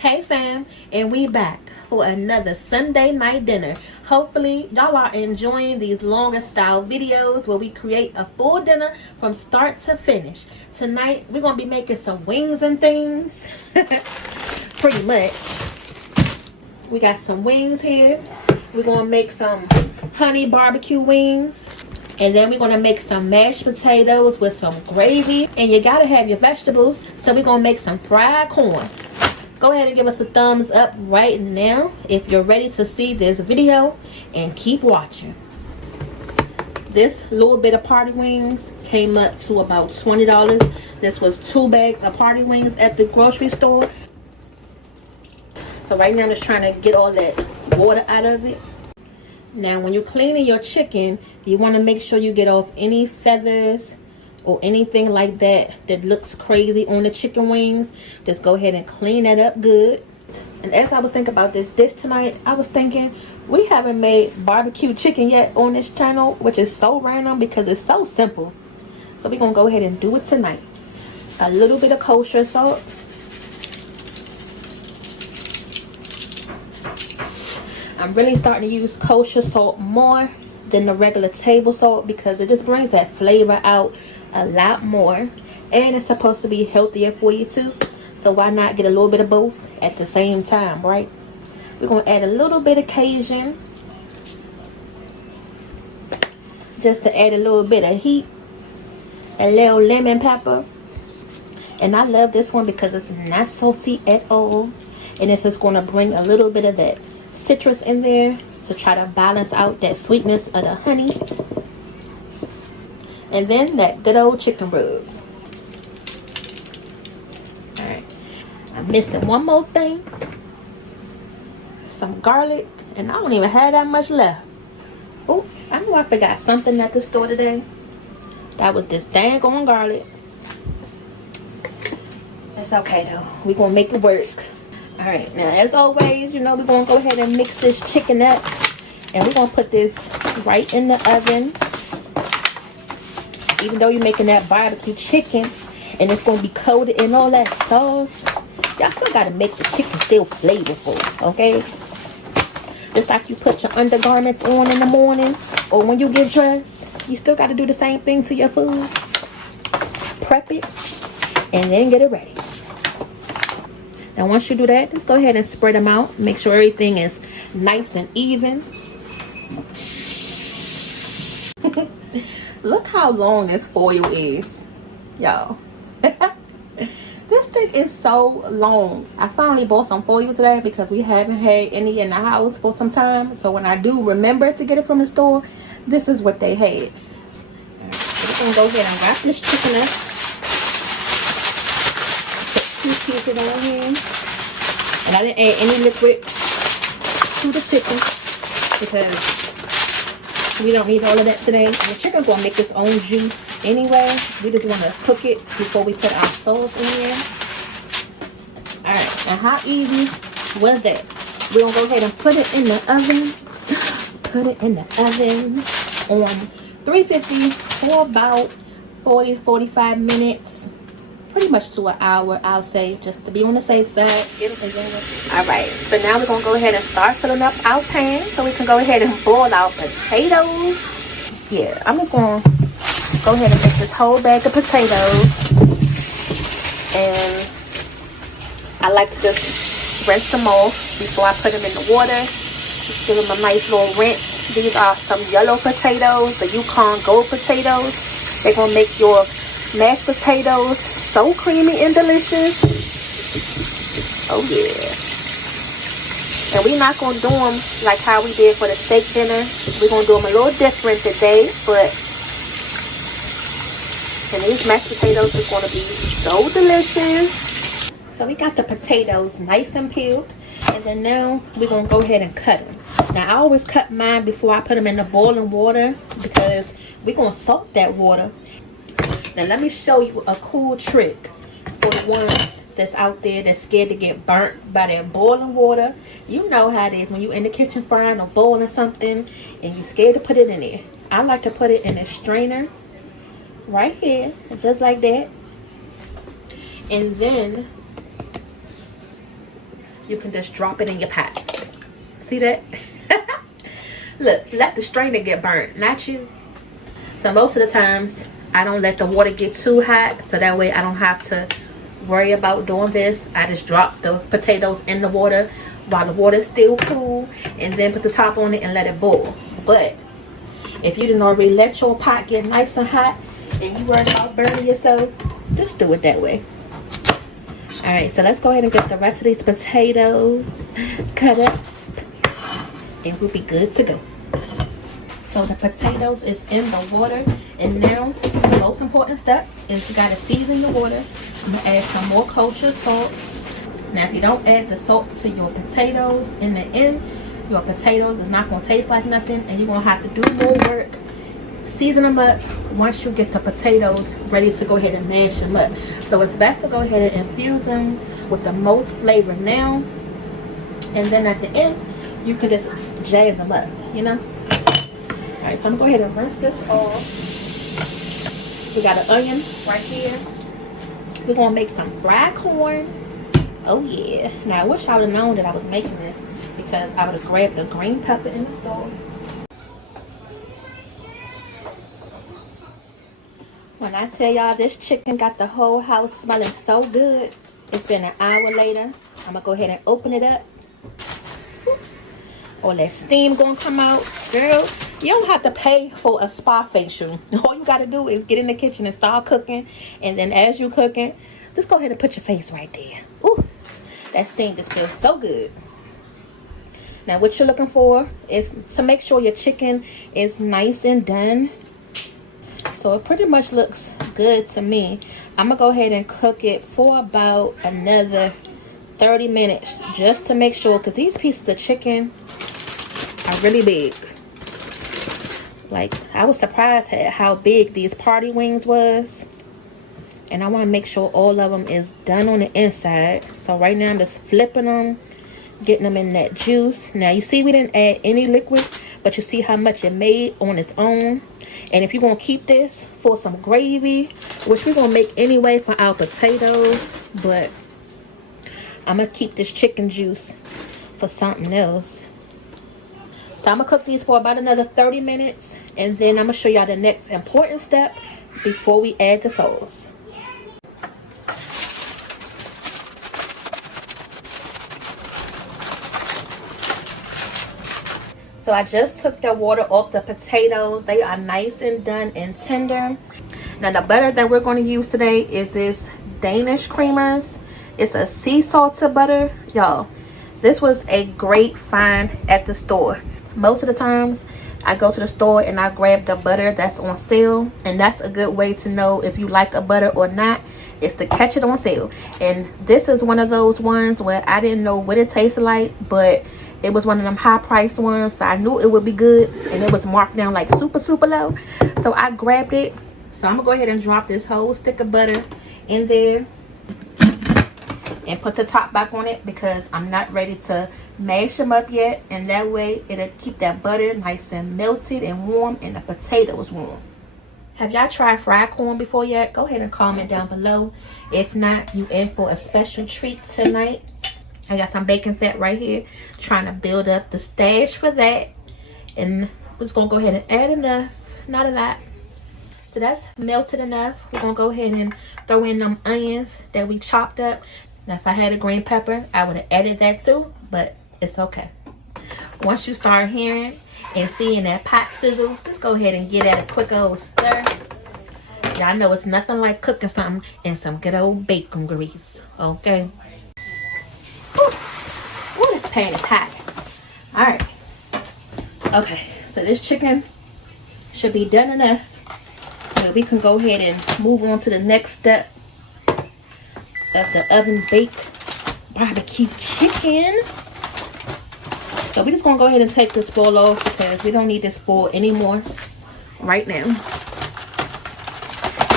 Hey fam, and we back for another Sunday night dinner. Hopefully y'all are enjoying these longer style videos where we create a full dinner from start to finish. Tonight we're gonna be making some wings and things. Pretty much. We got some wings here. We're gonna make some honey barbecue wings. And then we're going to make some mashed potatoes with some gravy. And you got to have your vegetables. So we're going to make some fried corn. Go ahead and give us a thumbs up right now if you're ready to see this video. And keep watching. This little bit of party wings came up to about $20. This was 2 bags of party wings at the grocery store. So right now I'm just trying to get all that water out of it. Now when you're cleaning your chicken, you want to make sure you get off any feathers or anything like that that looks crazy on the chicken wings. Just go ahead and clean that up good. And as I was thinking about this dish tonight, I was thinking we haven't made barbecue chicken yet on this channel, which is so random because it's so simple. So we're going to go ahead and do it tonight. A little bit of kosher salt. I'm really starting to use kosher salt more than the regular table salt because it just brings that flavor out a lot more. And it's supposed to be healthier for you too. So why not get a little bit of both at the same time, right? We're going to add a little bit of Cajun. Just to add a little bit of heat. A little lemon pepper. And I love this one because it's not salty at all. And it's just going to bring a little bit of that citrus in there to try to balance out that sweetness of the honey. And then that good old chicken rub. Alright, I'm missing one more thing. Some garlic. And I don't even have that much left. Oh, I know I forgot something at the store today. That was this dang on garlic. That's okay though, we're gonna make it work. Alright, now as always, you know, we're going to go ahead and mix this chicken up. And we're going to put this right in the oven. Even though you're making that barbecue chicken and it's going to be coated in all that sauce, y'all still got to make the chicken still flavorful, okay? Just like you put your undergarments on in the morning or when you get dressed, you still got to do the same thing to your food. Prep it and then get it ready. Now once you do that, just go ahead and spread them out. Make sure everything is nice and even. Look how long this foil is, y'all. This thing is so long. I finally bought some foil today because we haven't had any in the house for some time. So when I do remember to get it from the store, this is what they had. Right, so we're going to go ahead and wrap this chicken up. 2 pieces on here. And I didn't add any liquid to the chicken because we don't need all of that today. And the chicken's going to make its own juice anyway. We just want to cook it before we put our sauce in there. Alright, now how easy was that? We're going to go ahead and put it in the oven. Put it in the oven on 350 for about 40 to 45 minutes. Pretty much to an hour, I'll say, just to be on the safe side. Alright, so now we're going to go ahead and start filling up our pan so we can go ahead and boil our potatoes. Yeah, I'm just going to go ahead and make this whole bag of potatoes. And I like to just rinse them off before I put them in the water. Just give them a nice little rinse. These are some yellow potatoes, the Yukon Gold potatoes. They're going to make your mashed potatoes so creamy and delicious. Oh yeah. And we're not going to do them like how we did for the steak dinner. We're going to do them a little different today. And these mashed potatoes are going to be so delicious. So we got the potatoes nice and peeled. And then now we're going to go ahead and cut them. Now I always cut mine before I put them in the boiling water because we're going to soak that water. Now let me show you a cool trick for the ones that's out there that's scared to get burnt by that boiling water. You know how it is when you're in the kitchen frying or boiling something and you're scared to put it in there. I like to put it in a strainer right here, just like that. And then you can just drop it in your pot. See that? Look, let the strainer get burnt, not you. So most of the times, I don't let the water get too hot, so that way I don't have to worry about doing this. I just drop the potatoes in the water while the water is still cool, and then put the top on it and let it boil. But if you didn't already let your pot get nice and hot and you worry about burning yourself, just do it that way. Alright, so let's go ahead and get the rest of these potatoes cut up, and we'll be good to go. So the potatoes is in the water, and now the most important step is you gotta season the water. I'm gonna add some more kosher salt. Now if you don't add the salt to your potatoes in the end, your potatoes is not gonna taste like nothing, and you're gonna have to do more work. Season them up once you get the potatoes ready to go ahead and mash them up. So it's best to go ahead and infuse them with the most flavor now, and then at the end you can just jazz them up, you know. Alright, so I'm gonna go ahead and rinse this off. We got an onion right here. We're gonna make some fried corn. Oh yeah. Now I wish I would have known that I was making this, because I would have grabbed the green pepper in the store. When I tell y'all this chicken got the whole house smelling so good, it's been an hour later. I'm gonna go ahead and open it up. All that steam gonna come out. Girl, you don't have to pay for a spa facial. All you gotta do is get in the kitchen and start cooking, and then as you cooking, just go ahead and put your face right there. Ooh, that steam just feels so good. Now what you're looking for is to make sure your chicken is nice and done. So it pretty much looks good to me. I'm gonna go ahead and cook it for about another 30 minutes just to make sure, because these pieces of chicken are really big. Like, I was surprised at how big these party wings was, and I want to make sure all of them is done on the inside. So right now I'm just flipping them, getting them in that juice. Now you see we didn't add any liquid, but you see how much it made on its own. And if you're going to keep this for some gravy, which we're going to make anyway for our potatoes, but I'm going to keep this chicken juice for something else. So I'm going to cook these for about another 30 minutes. And then I'm going to show y'all the next important step before we add the sauce. So I just took the water off the potatoes. They are nice and done and tender. Now the butter that we're going to use today is this Danish creamers. It's a sea salted butter. Y'all, this was a great find at the store. Most of the times I go to the store and I grab the butter that's on sale, and that's a good way to know if you like a butter or not, is to catch it on sale. And this is one of those ones where I didn't know what it tasted like, but it was one of them high priced ones, so I knew it would be good, and it was marked down like super low, so I grabbed it. So I'm gonna go ahead and drop this whole stick of butter in there and put the top back on it, because I'm not ready to mash them up yet, and that way it'll keep that butter nice and melted and warm, and the potatoes warm. Have y'all tried fried corn before yet? Go ahead and comment down below. If not, you in for a special treat tonight. I got some bacon fat right here, trying to build up the stash for that. And we're just gonna go ahead and add enough, not a lot. So that's melted enough. We're gonna go ahead and throw in them onions that we chopped up. Now if I had a green pepper, I would have added that too, but it's okay. Once you start hearing and seeing that pot sizzle, just go ahead and get at a quick old stir. Y'all know it's nothing like cooking something in some good old bacon grease, okay? Ooh, this pan is hot. Alright. Okay, so this chicken should be done enough. So we can go ahead and move on to the next step of the oven baked barbecue chicken. So we're just gonna go ahead and take this bowl off, because we don't need this bowl anymore right now.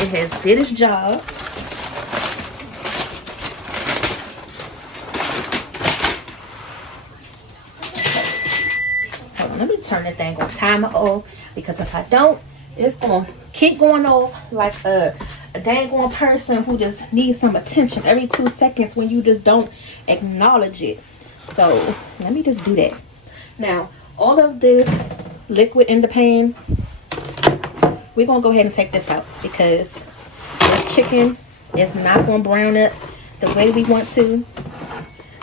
It has did its job. Hold on, let me turn that thing on timer off, because if I don't, it's gonna keep going off like a dang person who just needs some attention every 2 seconds when you just don't acknowledge it. So let me just do that. Now, all of this liquid in the pan, we're going to go ahead and take this out because this chicken is not going to brown up the way we want to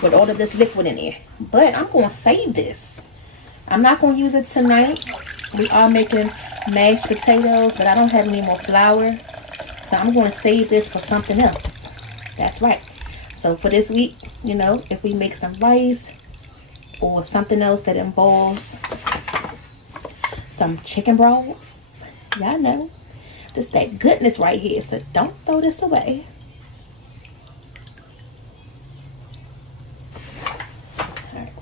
with all of this liquid in there. But I'm going to save this. I'm not going to use it tonight. We are making mashed potatoes, but I don't have any more flour. So I'm going to save this for something else. That's right. So for this week, you know, if we make some rice or something else that involves some chicken broth, y'all know, this that goodness right here. So don't throw this away. Right.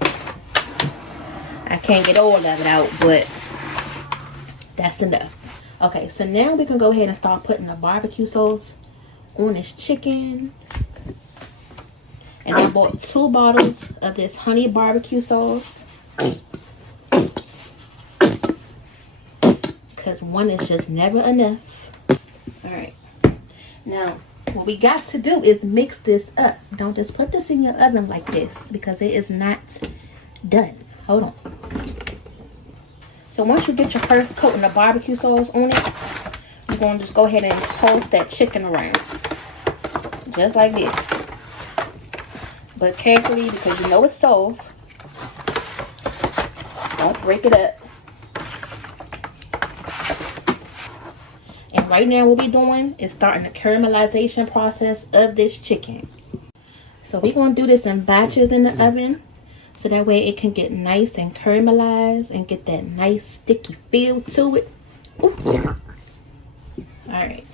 I can't get all of it out, but that's enough. Okay, so now we can go ahead and start putting the barbecue sauce on this chicken. And I bought 2 bottles of this honey barbecue sauce, because one is just never enough. Alright, now what we got to do is mix this up. Don't just put this in your oven like this, because it is not done. Hold on. So once you get your first coat of the barbecue sauce on it, you're going to just go ahead and toss that chicken around. Just like this. But carefully, because you know it's soft. Don't break it up. And right now what we're doing is starting the caramelization process of this chicken. So we're going to do this in batches in the oven. So that way it can get nice and caramelized and get that nice sticky feel to it. Oops. Alright.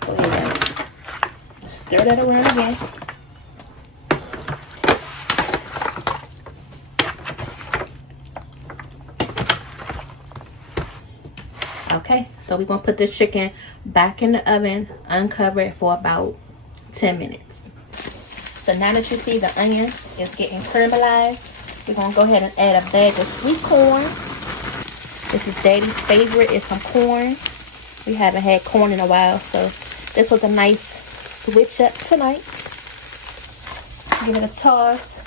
Go ahead and stir that around again. Okay, so we're going to put this chicken back in the oven, uncovered for about 10 minutes. So now that you see the onion is getting caramelized, we're going to go ahead and add a bag of sweet corn. This is Daddy's favorite, is some corn. We haven't had corn in a while, so this was a nice switch up tonight. Give it a toss.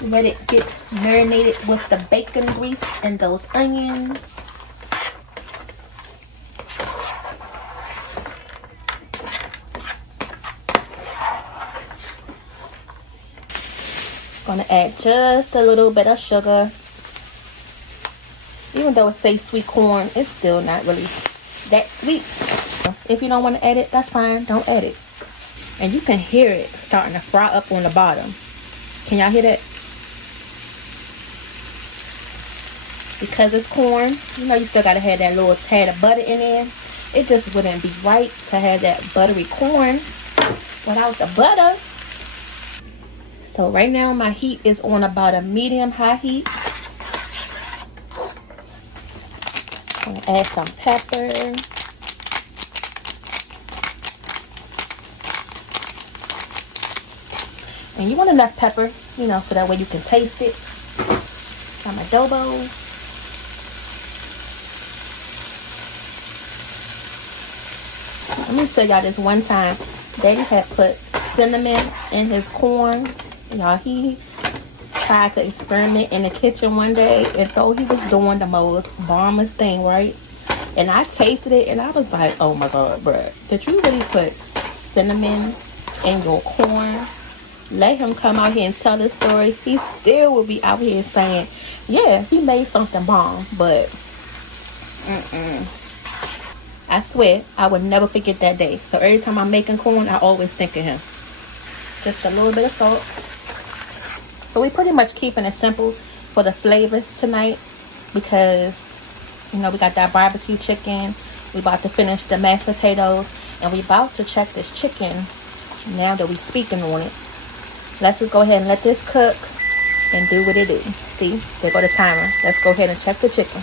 Let it get marinated with the bacon grease and those onions. Gonna add just a little bit of sugar. Even though it says sweet corn, it's still not really that sweet. If you don't want to add it, that's fine. Don't add it. And you can hear it starting to fry up on the bottom. Can y'all hear that? Because it's corn, you know you still gotta have that little tad of butter in there. It just wouldn't be right to have that buttery corn without the butter. So right now my heat is on about a medium-high heat. I'm gonna add some pepper. And you want enough pepper, you know, so that way you can taste it. Some adobo. Let me tell y'all this one time. Daddy had put cinnamon in his corn. Y'all, he tried to experiment in the kitchen one day and thought he was doing the most bombest thing, right? And I tasted it and I was like, oh my God, bruh. Did you really put cinnamon in your corn? Let him come out here and tell the story. He still will be out here saying, yeah, he made something bomb, but I swear, I would never forget that day. So every time I'm making corn, I always think of him. Just a little bit of salt. So we're pretty much keeping it simple for the flavors tonight because, you know, we got that barbecue chicken. We about to finish the mashed potatoes. And we about to check this chicken now that we speaking on it. Let's just go ahead and let this cook and do what it do. See, there go the timer. Let's go ahead and check the chicken.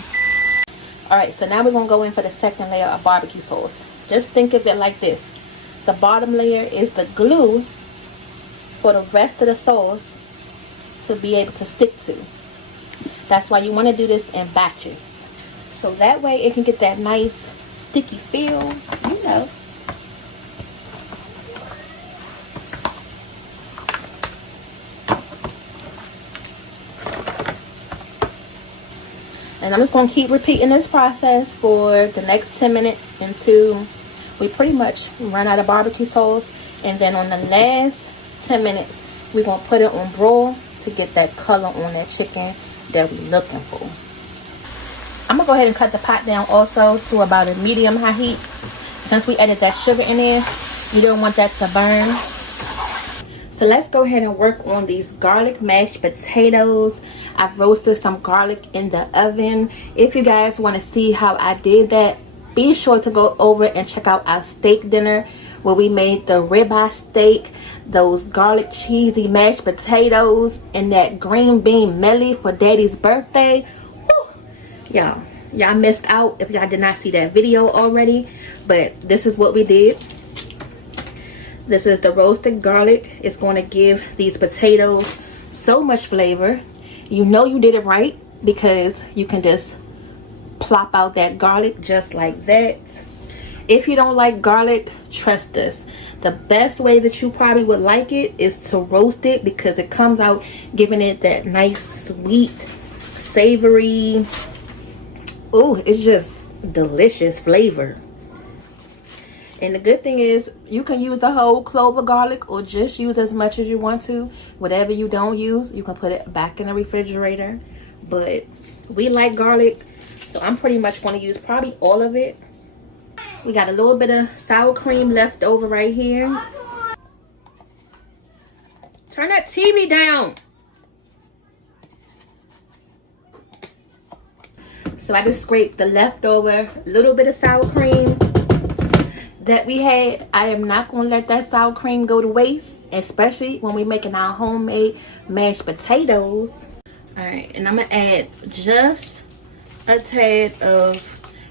Alright, so now we're going to go in for the second layer of barbecue sauce. Just think of it like this. The bottom layer is the glue for the rest of the sauce to be able to stick to. That's why you want to do this in batches. So that way it can get that nice sticky feel, you know. And I'm just going to keep repeating this process for the next 10 minutes until we pretty much run out of barbecue sauce. And then on the last 10 minutes, we're going to put it on broil to get that color on that chicken that we're looking for. I'm going to go ahead and cut the pot down also to about a medium high heat. Since we added that sugar in there, you don't want that to burn. So let's go ahead and work on these garlic mashed potatoes. I've roasted some garlic in the oven. If you guys want to see how I did that, be sure to go over and check out our steak dinner where we made the ribeye steak, those garlic cheesy mashed potatoes, and that green bean medley for Daddy's birthday. Woo! Y'all missed out if y'all did not see that video already, but this is what we did. This is the roasted garlic. It's going to give these potatoes so much flavor. You know you did it right because you can just plop out that garlic just like that. If you don't like garlic, trust us. The best way that you probably would like it is to roast it because it comes out giving it that nice, sweet, savory, oh, it's just delicious flavor. And the good thing is you can use the whole clove of garlic or just use as much as you want to. Whatever you don't use, you can put it back in the refrigerator. But we like garlic, so I'm pretty much going to use probably all of it. We got a little bit of sour cream left over right here. Turn that TV down. So I just scraped the leftover little bit of sour cream that we had. I am not going to let that sour cream go to waste, especially when we're making our homemade mashed potatoes. All right, and I'm going to add just a tad of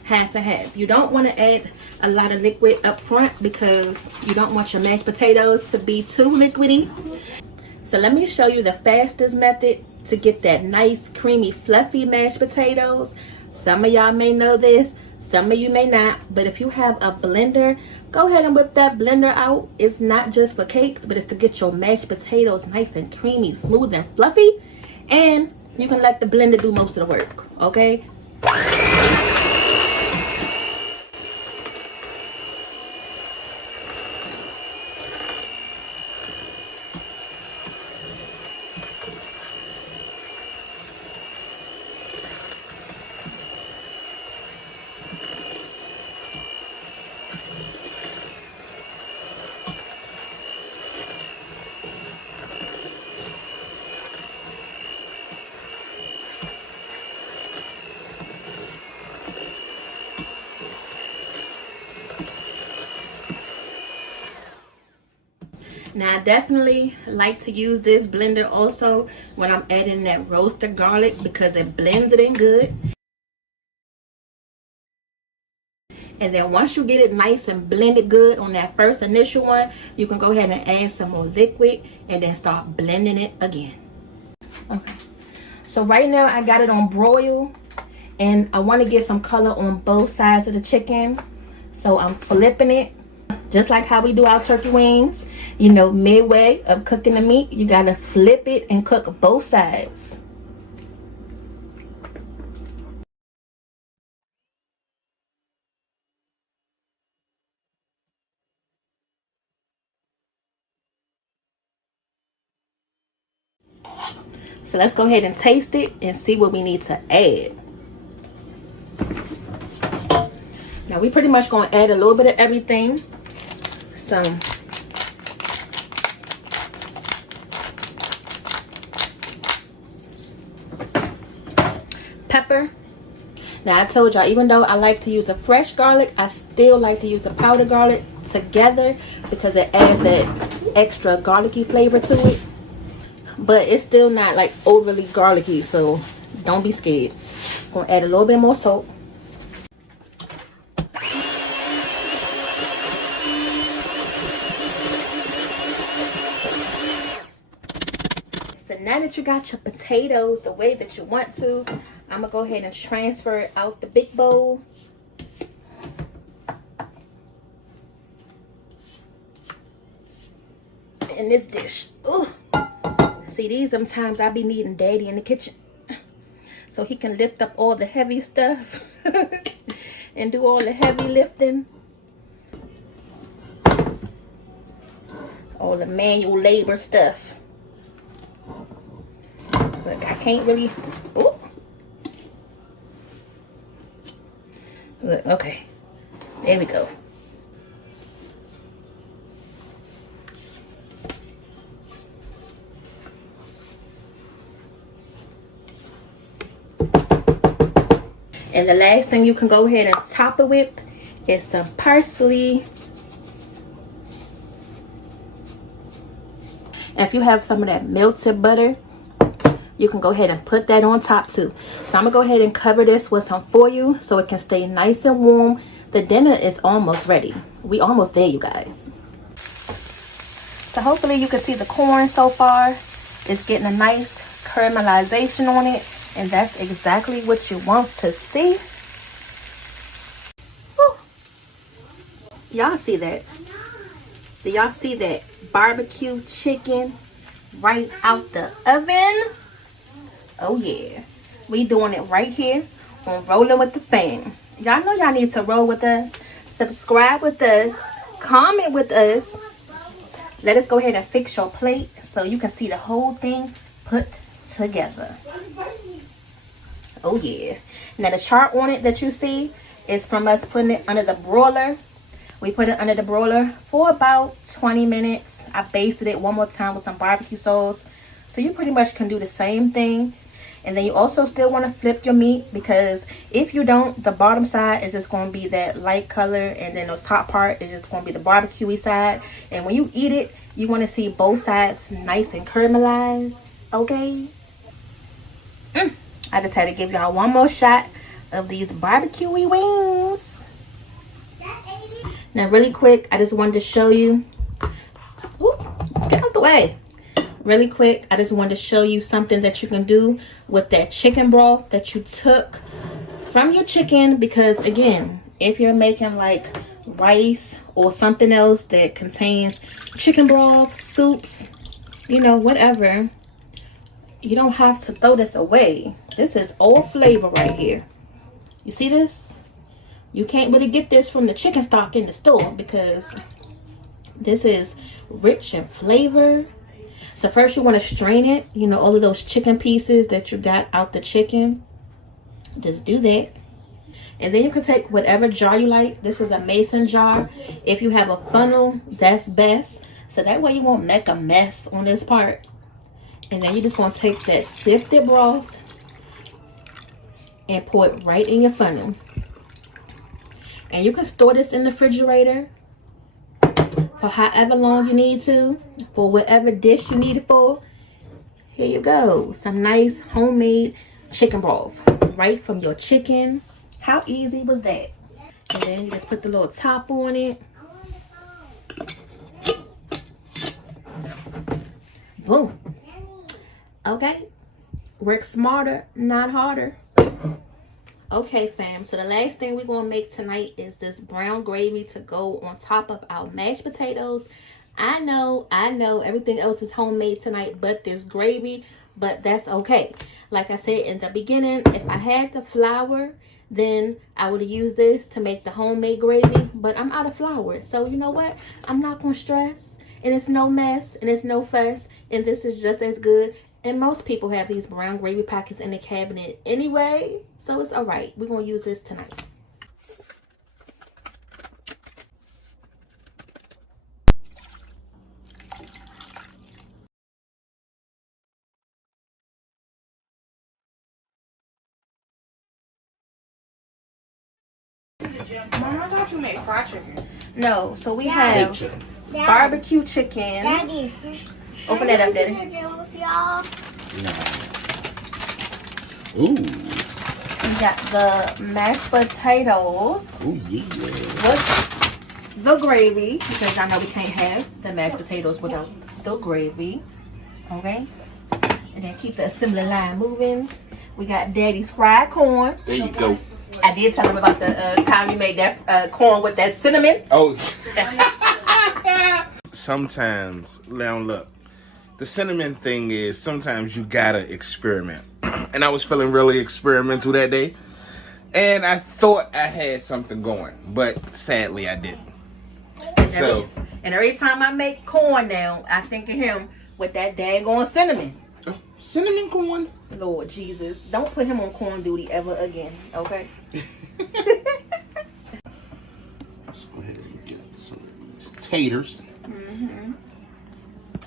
half and half. You don't want to add a lot of liquid up front because you don't want your mashed potatoes to be too liquidy. So let me show you the fastest method to get that nice creamy fluffy mashed potatoes. Some of y'all may know this, some of you may not, but if you have a blender, go ahead and whip that blender out. It's not just for cakes, but it's to get your mashed potatoes nice and creamy, smooth and fluffy. And you can let the blender do most of the work, okay? Now I definitely like to use this blender also when I'm adding that roasted garlic because it blends it in good. And then once you get it nice and blended good on that first initial one, you can go ahead and add some more liquid and then start blending it again. Okay, so right now I got it on broil and I want to get some color on both sides of the chicken. So I'm flipping it just like how we do our turkey wings. You know, midway of cooking the meat, you gotta flip it and cook both sides. So let's go ahead and taste it and see what we need to add. Now we pretty much gonna add a little bit of everything. Some pepper. Now I told y'all, even though I like to use the fresh garlic, I still like to use the powdered garlic together because it adds that extra garlicky flavor to it. But it's still not like overly garlicky, so don't be scared. Gonna add a little bit more salt. So now that you got your potatoes the way that you want to, I'm gonna go ahead and transfer it out the big bowl. In this dish. Ooh. See, these sometimes I be needing daddy in the kitchen. so he can lift up all the heavy stuff and do all the heavy lifting. All the manual labor stuff. But I can't really, ooh. Look, okay, there we go. And the last thing you can go ahead and top it with is some parsley. And if you have some of that melted butter, you can go ahead and put that on top too. So I'm gonna go ahead and cover this with some foil so it can stay nice and warm. The dinner is almost ready. We almost there, you guys. So hopefully you can see the corn so far. It's getting a nice caramelization on it. And that's exactly what you want to see. Y'all see that? Do y'all see that barbecue chicken right out the oven? Oh yeah. We doing it right here on Rolling with the Pham. Y'all know y'all need to roll with us. Subscribe with us. Comment with us. Let us go ahead and fix your plate so you can see the whole thing put together. Oh yeah. Now the chart on it that you see is from us putting it under the broiler. We put it under the broiler for about 20 minutes. I basted it one more time with some barbecue sauce. So you pretty much can do the same thing. And then you also still want to flip your meat, because if you don't, the bottom side is just going to be that light color, and then the top part is just going to be the barbecue-y side. And when you eat it, you want to see both sides nice and caramelized. Okay? I just had to give y'all one more shot of these barbecue-y wings. Now really quick, I just wanted to show you. Ooh, get out the way. Really quick, I just wanted to show you something that you can do with that chicken broth that you took from your chicken. Because again, if you're making like rice or something else that contains chicken broth, soups, you know, whatever, you don't have to throw this away. This is all flavor right here. You see this? You can't really get this from the chicken stock in the store, because this is rich in flavor. So first you want to strain it. You know, all of those chicken pieces that you got out the chicken. Just do that. And then you can take whatever jar you like. This is a mason jar. If you have a funnel, that's best. So that way you won't make a mess on this part. And then you just want to take that sifted broth and pour it right in your funnel. And you can store this in the refrigerator for however long you need to, for whatever dish you need it for. Here you go. Some nice homemade chicken broth right from your chicken. How easy was that? And then you just put the little top on it. Boom. Okay. Work smarter, not harder. Okay, fam, so the last thing we're going to make tonight is this brown gravy to go on top of our mashed potatoes. I know, everything else is homemade tonight but this gravy, but that's okay. Like I said in the beginning, if I had the flour, then I would have used this to make the homemade gravy, but I'm out of flour. So you know what? I'm not going to stress, and it's no mess, and it's no fuss, and this is just as good. And most people have these brown gravy packets in the cabinet anyway. So it's all right. We're going to use this tonight. Mom, I thought you made fried chicken. No, so we have barbecue chicken. Daddy. Open that up, Daddy. Ooh. We got the mashed potatoes. Oh yeah. With the gravy, because I know we can't have the mashed potatoes without the gravy. Okay? And then keep the assembly line moving. We got Daddy's fried corn. There you go. I did tell him about the time you made that corn with that cinnamon. Oh. Sometimes, now look, the cinnamon thing is sometimes you gotta experiment. and I was feeling really experimental that day. And I thought I had something going, but sadly I didn't. And every time I make corn now, I think of him with that daggone cinnamon. Cinnamon corn? Lord Jesus, don't put him on corn duty ever again, okay? Let's go ahead and get some of these taters.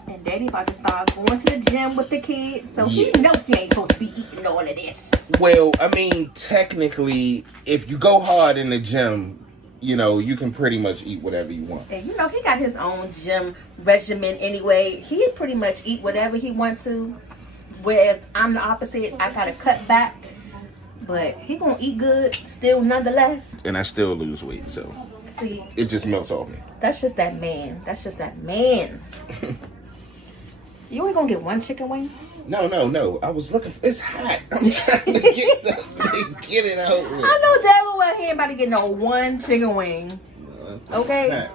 And Daddy about to start going to the gym with the kids, so he knows he ain't supposed to be eating all of this. Well, I mean, technically, if you go hard in the gym, you know, you can pretty much eat whatever you want. And you know, he got his own gym regimen anyway. He pretty much eat whatever he wants to. Whereas I'm the opposite. I gotta cut back. But he gonna eat good still nonetheless. And I still lose weight, so see, it just melts off me. That's just that man. That's just that man. You only gonna get one chicken wing? No. I was looking for, it's hot. I'm trying to get something, get it out with. I know damn well he ain't about to get no one chicken wing. Okay? Hot,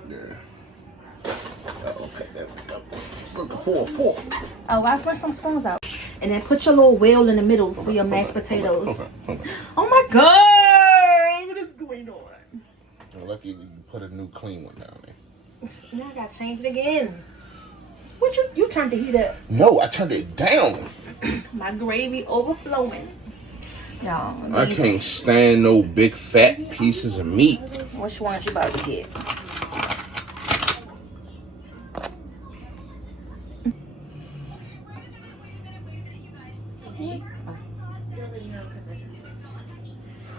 okay, there we go. I was looking for a fork. Oh, I put some spoons out. And then put your little wheel in the middle for your mashed potatoes. Hold on. Oh my God! What is going on? I'm lucky you put a new clean one down there. Now I gotta change it again. What you turned the heat up? No, I turned it down. My gravy overflowing. Y'all. I can't stand no big fat pieces of meat. Which ones you about to get?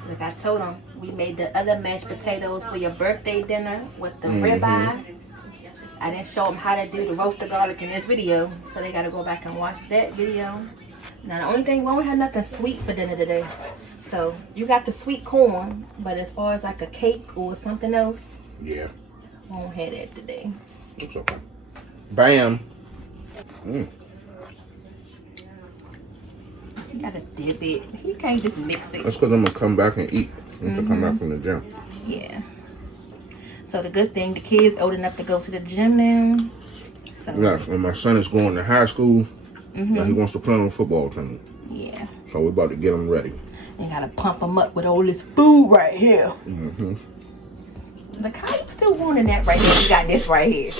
Look, I told him we made the other mashed potatoes for your birthday dinner with the ribeye. I didn't show them how to do the roasted garlic in this video, so they got to go back and watch that video. Now, the only thing, we won't have nothing sweet for dinner today. So, you got the sweet corn, but as far as like a cake or something else, yeah, won't have that today. It's okay. Bam. You gotta dip it. You can't just mix it. That's because I'm going to come back and eat. I'm going to come back from the gym. Yeah. So the good thing, the kids old enough to go to the gym now. So. Yeah, when my son is going to high school, he wants to play on the football team. Yeah. So we're about to get him ready. You gotta pump him up with all this food right here. Mm-hmm. Look, how you still wanting that right here? You got this right here.